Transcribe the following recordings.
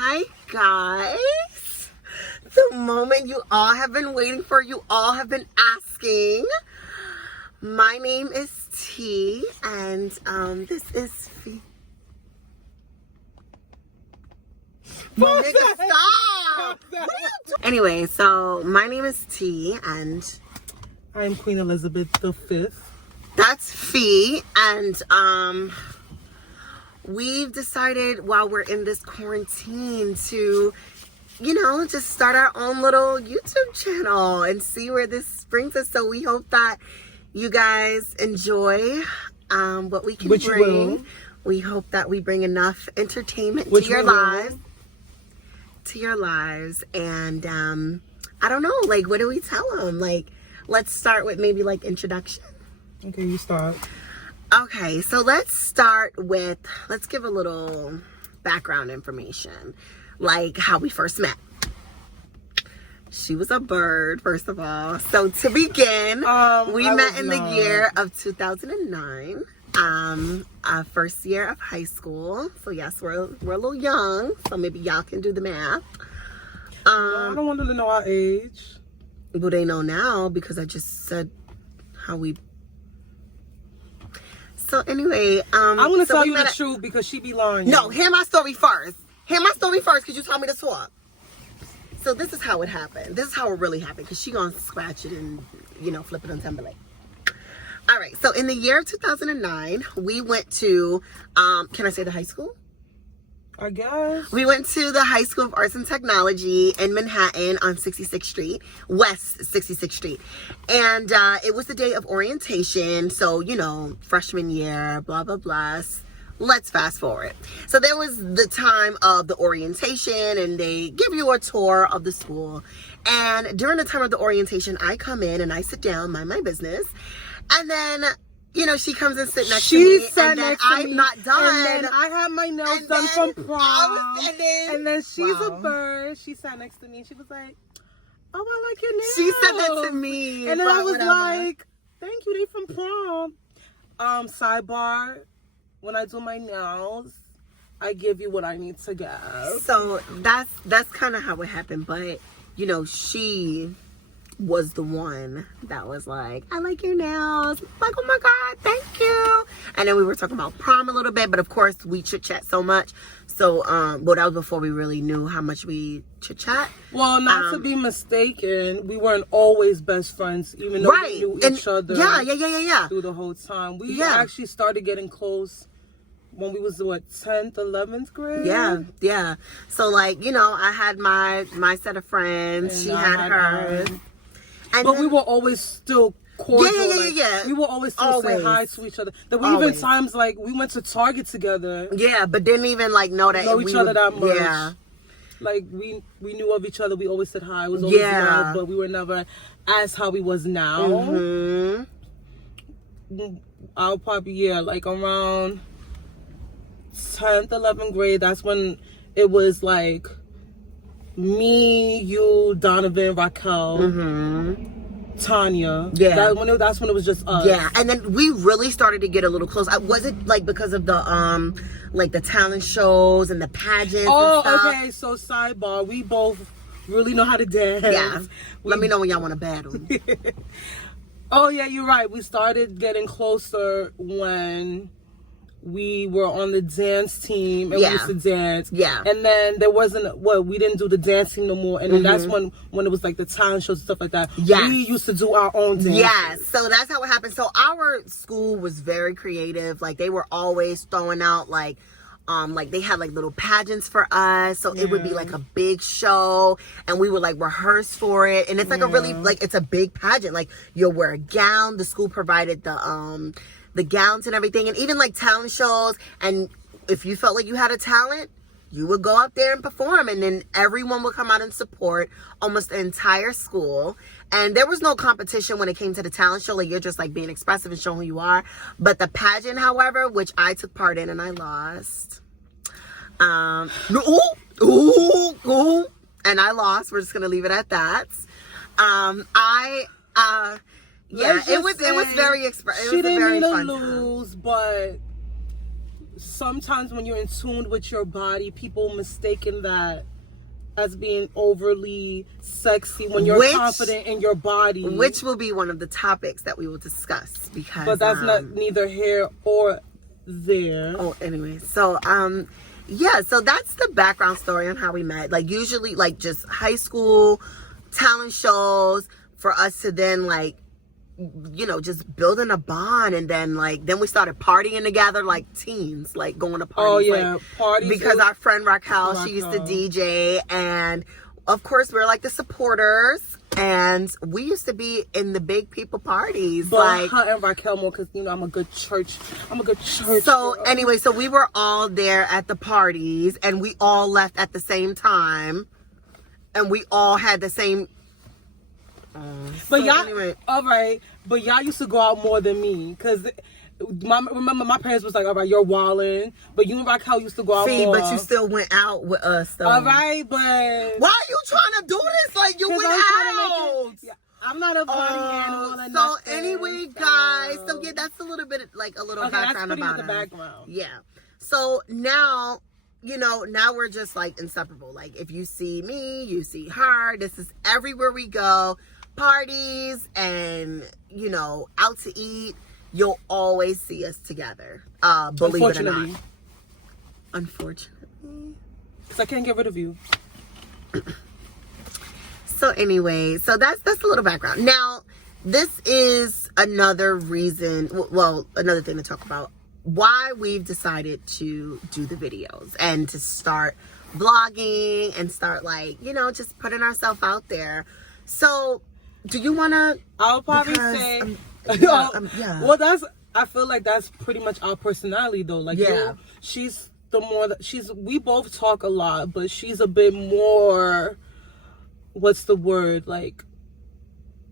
Hi guys, the moment you all have been waiting for, you all have been asking. My name is T, and this is Fee. Well, nigga, stop! Anyway, so my name is T, and I'm Queen Elizabeth V. That's Fee, and we've decided while we're in this quarantine to, just start our own little YouTube channel and see where this brings us. So we hope that you guys enjoy what we can bring. We hope that we bring enough entertainment to your lives. And I don't know, like, what do we tell them? Like, let's start with maybe like introduction. Okay, you start. Okay, so let's give a little background information, like how we first met. She was a bird, first of all. So to begin, we met in the year of 2009, our first year of high school. So yes, we're a little young, so maybe y'all can do the math. I don't want them to know our age. Well, they know now because I just said how we. So anyway, I'm gonna tell you the truth because she be lying. No, hear my story first. Because you told me to talk. So this is how it happened. This is how it really happened, because she gonna scratch it and flip it on Timberlake. All right. So in the year of 2009, we went to can I say the high school? I guess. We went to the High School of Arts and Technology in Manhattan on 66th Street, West 66th Street. And it was the day of orientation. So, freshman year, blah, blah, blah. Let's fast forward. So there was the time of the orientation, and they give you a tour of the school. And during the time of the orientation, I come in and I sit down, mind my business. And then she comes and sits next to me, and then I'm not done. And then I had my nails done from prom. And then she's a bird. She sat next to me, and she was like, "Oh, I like your nails." She said that to me. And then I was like, "Thank you, they from prom." Sidebar, when I do my nails, I give you what I need to give. So that's kind of how it happened. But she was the one that was like, "I like your nails." Like, "Oh my God, thank you." And then we were talking about prom a little bit, but of course we chit chat so much. So, that was before we really knew how much we chit chat. Well, not to be mistaken, we weren't always best friends, even though we knew each other. Yeah. Through the whole time, we actually started getting close when we was 10th, 11th grade. Yeah. So I had my set of friends. And she had hers. But we were always still cordial. Yeah. We were always still say hi to each other. There were even times we went to Target together. Yeah, but didn't even know each other that much. Yeah. We knew of each other. We always said hi. It was always love, but we were never as how we was now. Mm-hmm. I'll probably around 10th, 11th grade. That's when it was me, you, Donovan, Raquel, Tanya. Yeah. That's when it was just us. Yeah, and then we really started to get a little close. Was it because of the the talent shows and the pageants? Oh, and stuff? okay. So sidebar, we both really know how to dance. Yeah. Let me know when y'all want to battle. Oh yeah, you're right. We started getting closer when we were on the dance team and we used to dance. Yeah. And then there wasn't we didn't do the dance team no more. And then that's when it was the talent shows and stuff like that. Yes. We used to do our own dance. Yes. So that's how it happened. So our school was very creative. They were always throwing out they had little pageants for us. So it would be a big show, and we would rehearse for it. And it's a really it's a big pageant. You'll wear a gown. The school provided the gowns and everything, and even talent shows. And if you felt like you had a talent, you would go up there and perform, and then everyone would come out and support, almost the entire school. And there was no competition when it came to the talent show. You're just being expressive and showing who you are. But the pageant, however, which I took part in and I lost, and I lost. We're just gonna leave it at that. It was very it was a very fun time. Lose, but sometimes when you're in tune with your body, people mistaken that as being overly sexy when you're confident in your body. Which will be one of the topics that we will discuss, because but that's not neither here or there. Oh, anyway. So yeah, so that's the background story on how we met. Like, usually, like, just high school talent shows for us to then, like, you know, just building a bond. And then, like, then we started partying together like teens, like going to parties. Oh, yeah, like, parties. Because our friend Raquel, she used to DJ. And, of course, we were, like, the supporters. And we used to be in the big people parties. But like, her and Raquel more, because, you know, I'm a good church So girl. anyway, so we were all there at the parties, and we all left at the same time, and we all had the same. But so y'all, anyway. all right. But y'all used to go out more than me, because remember my parents was like, all right, you're wilding. But you and Raquel used to go out more. But you still went out with us, though. All right, but why are you trying to do this? Like, you went out. I'm not a party animal. Or So nothing, anyway, guys. So yeah, that's a little bit like a little background that's about the us. background. Yeah. So now, you know, now we're just like inseparable. Like, if you see me, you see her. This is everywhere we go. Parties and, you know, out to eat. You'll always see us together. Believe it or not. Unfortunately. Because I can't get rid of you. So anyway, so that's a little background. Now, this is another reason, well, another thing to talk about, why we've decided to do the videos and to start vlogging and start, like, you know, just putting ourselves out there. So, do you want to? I'll probably say, yeah. Well, I feel like that's pretty much our personality, though. Like, yeah. She's the more we both talk a lot, but she's a bit more, what's the word, like,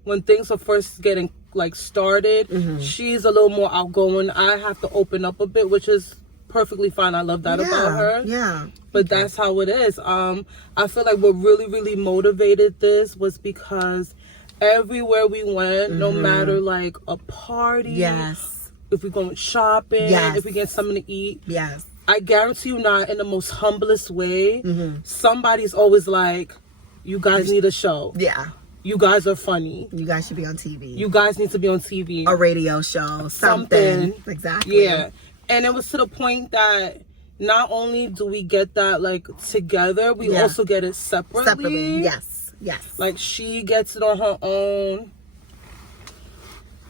when things are first getting, like, started, she's a little more outgoing. I have to open up a bit, which is perfectly fine. I love that about her. Yeah. But that's how it is. I feel like what really, really motivated this was because everywhere we went, no matter, like, a party, yes, if we're going shopping, yes, if we get something to eat, yes, I guarantee you, not in the most humblest way, somebody's always like, you guys need a show. Yeah. You guys are funny. You guys should be on TV. You guys need to be on TV. A radio show. Something. Exactly. Yeah. And it was to the point that not only do we get that, like, together, we also get it separately. Separately, yes. Yes. Like, she gets it on her own.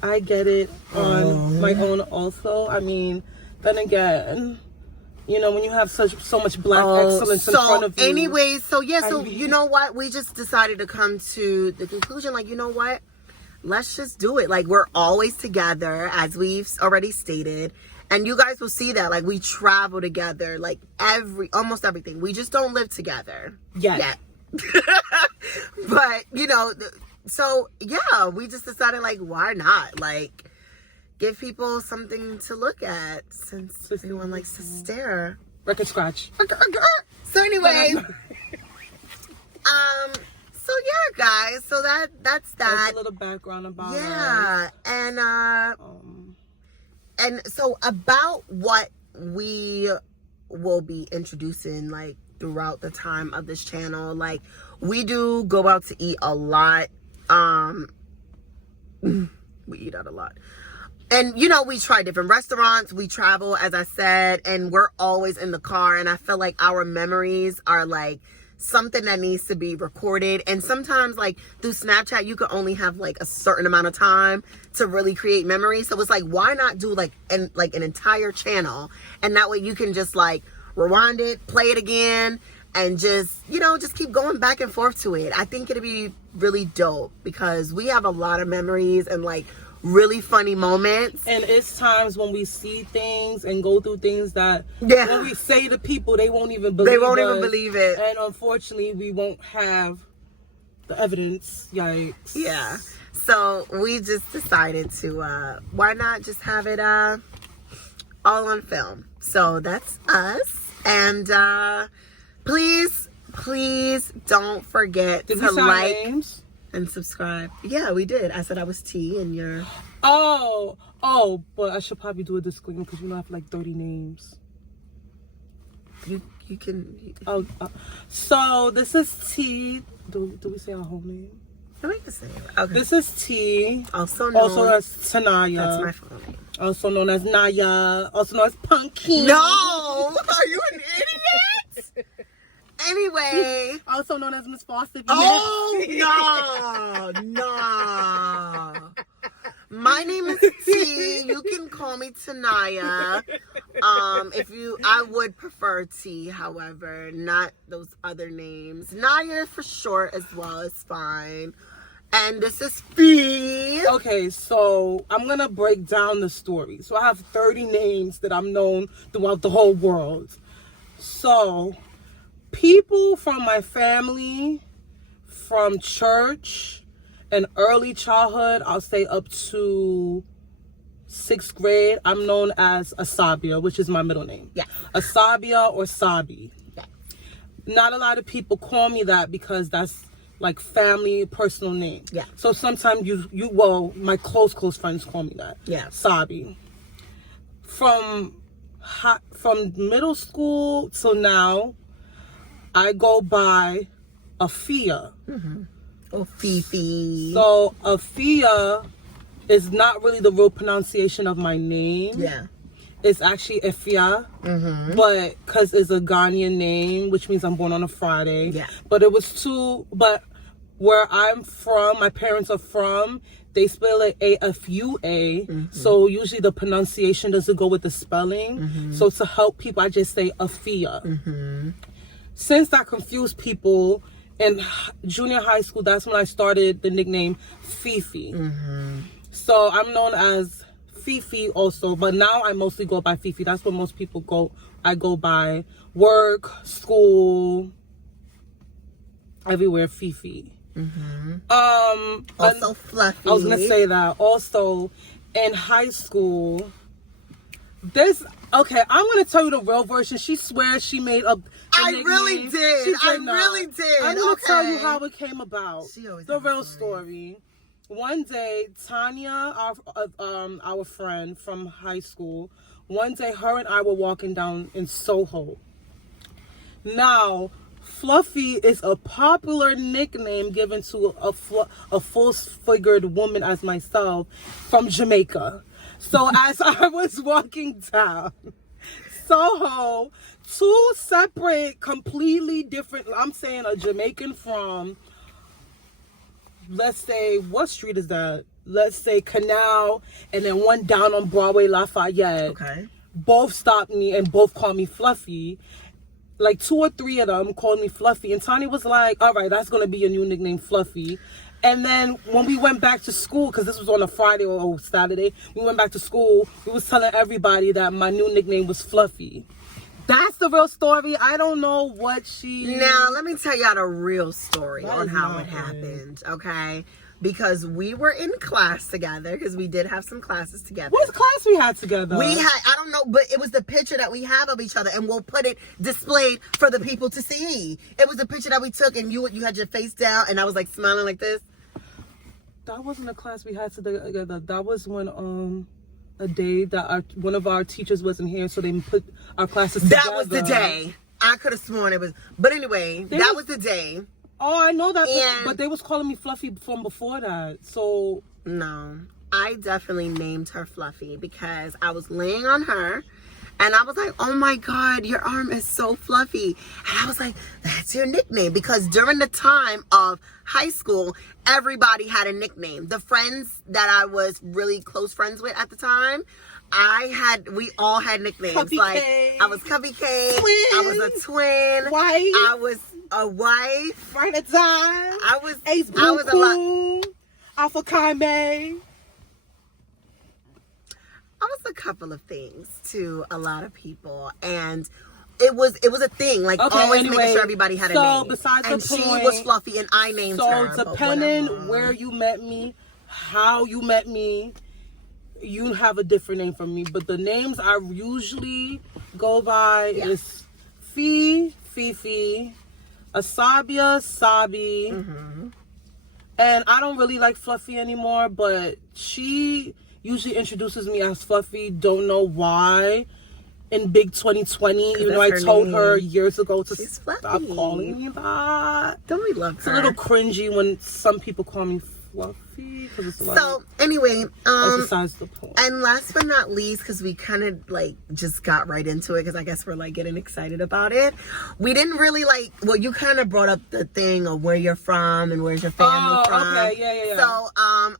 I get it on my own also. I mean, then again, you know, when you have so much black excellence in front of you. So anyway, so yeah, so you know what? We just decided to come to the conclusion, like, you know what? Let's just do it. Like, we're always together, as we've already stated. And you guys will see that. Like, we travel together, like, almost everything. We just don't live together. Yet. But, you know, so yeah, we just decided, like, why not? Like, give people something to look at, since everyone likes to stare. Record scratch. So anyway, so yeah, guys, so that's that. That's a little background about it. Yeah, and so about what we will be introducing, like, throughout the time of this channel, like, we do go out to eat a lot. We eat out a lot. And, you know, we try different restaurants. We travel, as I said, and we're always in the car. And I feel like our memories are, like, something that needs to be recorded. And sometimes, like, through Snapchat, you can only have, like, a certain amount of time to really create memories. So it's like, why not do, like, an entire channel? And that way you can just, like, rewind it, play it again, and just, you know, just keep going back and forth to it. I think it'd be really dope, because we have a lot of memories and, like, really funny moments. And it's times when we see things and go through things that when we say to people, they won't even believe it. And unfortunately, we won't have the evidence. Yikes. Yeah. So we just decided to, why not just have it all on film? So that's us. And please don't forget to like names? And subscribe. Yeah, we did. I said I was T and you're... Oh, but I should probably do a disclaimer, because you know I have like 30 names. You can. So this is T. Do we say our whole name? No, we can say it. Okay. This is T. Also known as Tanaya. That's my full name. Also known as Naya. Also known as Punky. No! Are you an idiot? Anyway. Also known as Miss Foster. Oh, no. My name is T. You can call me Tanaya. I would prefer T, however, not those other names. Naya for short as well is fine. And this is Fee. Okay, so I'm gonna break down the story. So I have 30 names that I'm known throughout the whole world. So people from my family, from church, and early childhood, I'll say up to 6th grade, I'm known as Asabia, which is my middle name. Yeah. Asabia or Sabi. Yeah. Not a lot of people call me that because that's like family personal name. Yeah. So sometimes my close friends call me that. Yeah. Sabi. From middle school till now, I go by Afia. Mm-hmm. Oh, Fifi. So Afia is not really the real pronunciation of my name. Yeah. It's actually Efia, but because it's a Ghanaian name, which means I'm born on a Friday. Yeah. But but where I'm from, my parents are from, they spell it A-F-U-A. So usually the pronunciation doesn't go with the spelling. So to help people, I just say Afia. Since that confused people, in junior high school, that's when I started the nickname Fifi. So I'm known as Fifi also, but now I mostly go by Fifi. That's what most people go. I go by work, school, everywhere Fifi. Also Fluffy. I was gonna say that. Also, in high school, I'm gonna tell you the real version. She swears she made up. I really did. I'm gonna tell you how it came about. The real story. One day, Tanya, our friend from high school, one day her and I were walking down in Soho. Now, Fluffy is a popular nickname given to a full-figured woman as myself from Jamaica. So as I was walking down Soho, two separate, completely different, I'm saying a Jamaican from, let's say, what street is that? Let's say Canal, and then one down on Broadway, Lafayette. Okay. Both stopped me and both called me Fluffy. Like 2 or 3 of them called me Fluffy. And Tani was like, all right, that's going to be your new nickname, Fluffy. And then when we went back to school, because this was on a Friday or Saturday, we went back to school, we was telling everybody that my new nickname was Fluffy. That's the real story. I don't know what she... Now, let me tell y'all the real story on how it happened, okay? Because we were in class together, because we did have some classes together. What class we had together? We had, I don't know, but it was the picture that we have of each other, and we'll put it displayed for the people to see. It was a picture that we took, and you had your face down, and I was like smiling like this. That wasn't a class we had together. That was when a day that one of our teachers wasn't here, so they put our classes together. That was the day. I could have sworn it was, but anyway, that was the day. Oh, I know that, but they was calling me Fluffy from before that. So no, I definitely named her Fluffy because I was laying on her. And I was like, oh my God, your arm is so fluffy. And I was like, that's your nickname. Because during the time of high school, everybody had a nickname. The friends that I was really close friends with at the time, we all had nicknames. Cubby like, K. I was Cubby K. Twin. I was a twin. Wife. I was a wife. Right at time. I was a lot. Alpha Kame. I was a couple of things to a lot of people, and it was a thing. Like always making sure everybody had a name. So besides and the point, she was Fluffy, and I named her. So depending where you met me, how you met me, you have a different name from me. But the names I usually go by is Fifi, Asabia, Sabi, and I don't really like Fluffy anymore. But she usually introduces me as Fluffy. Don't know why. in big 2020, even though I told her years ago to stop calling me that. Don't we love her? It's a little cringy when some people call me fluffy. So anyway, that's besides the point. And last but not least, because we kind of like just got right into it, because I guess we're like getting excited about it. We didn't really like, well, you kind of brought up the thing of where you're from and where's your family from. Okay, yeah. So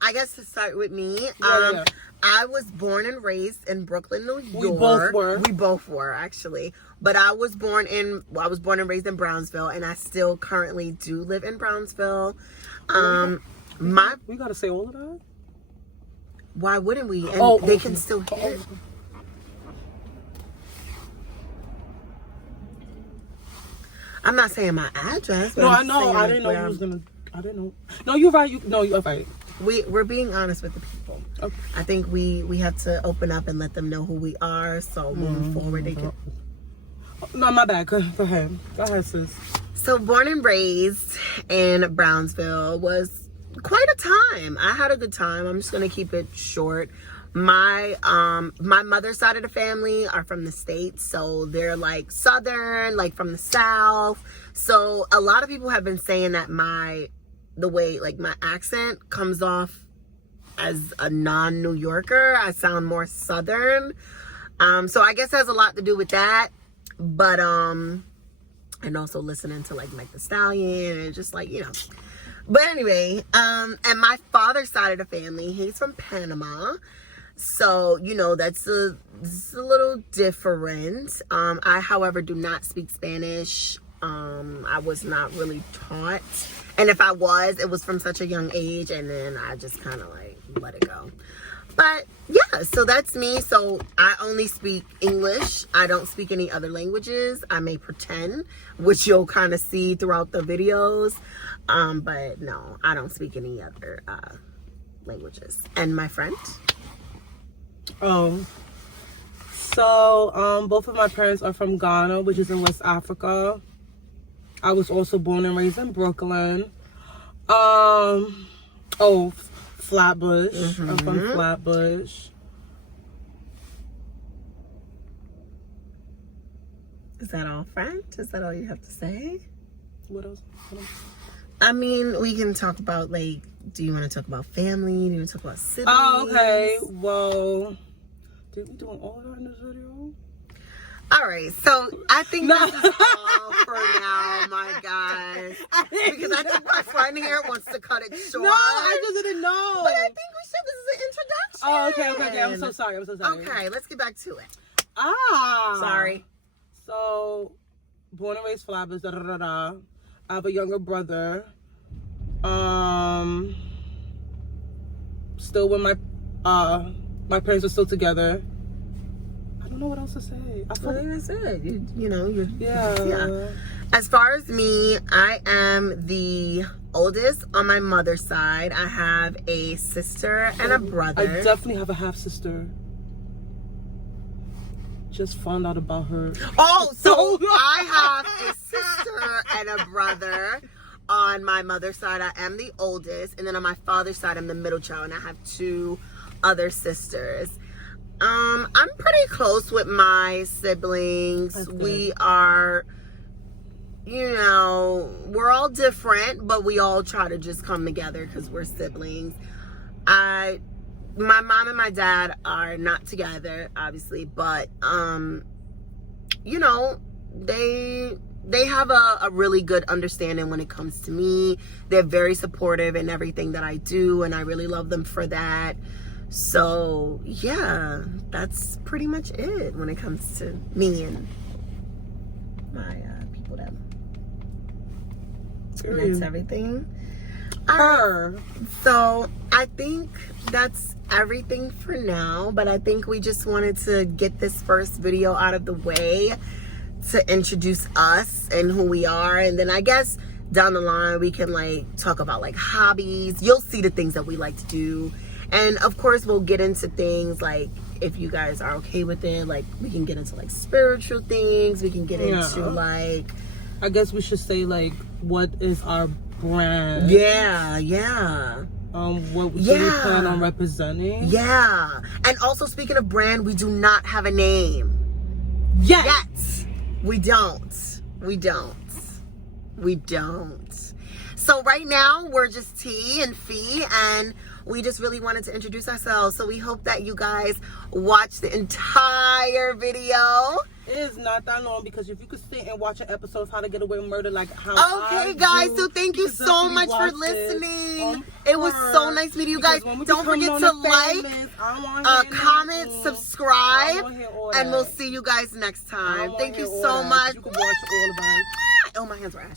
I guess to start with me, I was born and raised in Brooklyn, New York. We both were actually. But I was born and raised in Brownsville, and I still currently do live in Brownsville. We gotta say all of that. Why wouldn't we? And they can still hear. I'm not saying my address. No, I know. I didn't know you was gonna. I didn't know. No, you're right. You're right. We're being honest with the people. Okay. I think we have to open up and let them know who we are. So moving forward, they can. No, my bad. Go ahead. Go ahead, sis. So born and raised in Brownsville was quite a time. I had a good time. I'm just gonna keep it short. My mother's side of the family are from the States, so they're like Southern, like from the South. So a lot of people have been saying that the way like my accent comes off as a non-New Yorker. I sound more Southern. So I guess it has a lot to do with that. But and also listening to like Mike the Stallion and just like, you know. But anyway, and my father's side of the family, he's from Panama. So, you know, that's a little different. I, however, do not speak Spanish. I was not really taught. And if I was, it was from such a young age, and then I just kind of like let it go. But yeah, so that's me. So I only speak English. I don't speak any other languages. I may pretend, which you'll kind of see throughout the videos. But no, I don't speak any other languages. And my friend? So both of my parents are from Ghana, which is in West Africa. I was also born and raised in Brooklyn. Flatbush. Mm-hmm. I'm from Flatbush. Is that all, friend? Is that all you have to say? What else? I mean, we can talk about, like, do you want to talk about family? Do you want to talk about siblings? Oh, okay. Well, did we do all that in this video? All right, so I think this is all for now, my guys. Because I think my friend here wants to cut it short. No, I just didn't know. But I think we should. This is an introduction. Oh, okay. I'm so sorry. Okay, let's get back to it. Sorry. So, born and raised Flatbush, I have a younger brother. Still when my parents are still together. I don't know what else to say. I feel like that's it. You're yeah. As far as me, I am the oldest on my mother's side. I have a sister and a brother. I definitely have a half sister. Just found out about her. Oh, so I have a sister and a brother. On my mother's side, I am the oldest, and then on my father's side, I'm the middle child, and I have 2 other sisters. I'm pretty close with my siblings. We are, we're all different, but we all try to just come together because we're siblings. My mom and my dad are not together, obviously, but they have a really good understanding when it comes to me. They're very supportive in everything that I do, and I really love them for that. So yeah, that's pretty much it when it comes to me and my people. And that's everything. So I think that's everything for now, but I think we just wanted to get this first video out of the way to introduce us and who we are, and then I guess down the line we can like talk about like hobbies. You'll see the things that we like to do, and of course we'll get into things like, if you guys are okay with it, like we can get into like spiritual things, we can get into like, I guess we should say like, what is our brand? What do we plan on representing? And also, speaking of brand, we do not have a name. Yet. We don't. So right now we're just T and Fee, and we just really wanted to introduce ourselves. So we hope that you guys watch the entire video. It is not that long, because if you could sit and watch an episode of How to Get Away with Murder like how Okay, guys, so thank you so much for listening. It was so nice meeting you guys. Don't forget to like, comment, subscribe, and we'll see you guys next time. Thank you so much. You can watch all of us. Oh, my hands were ashy.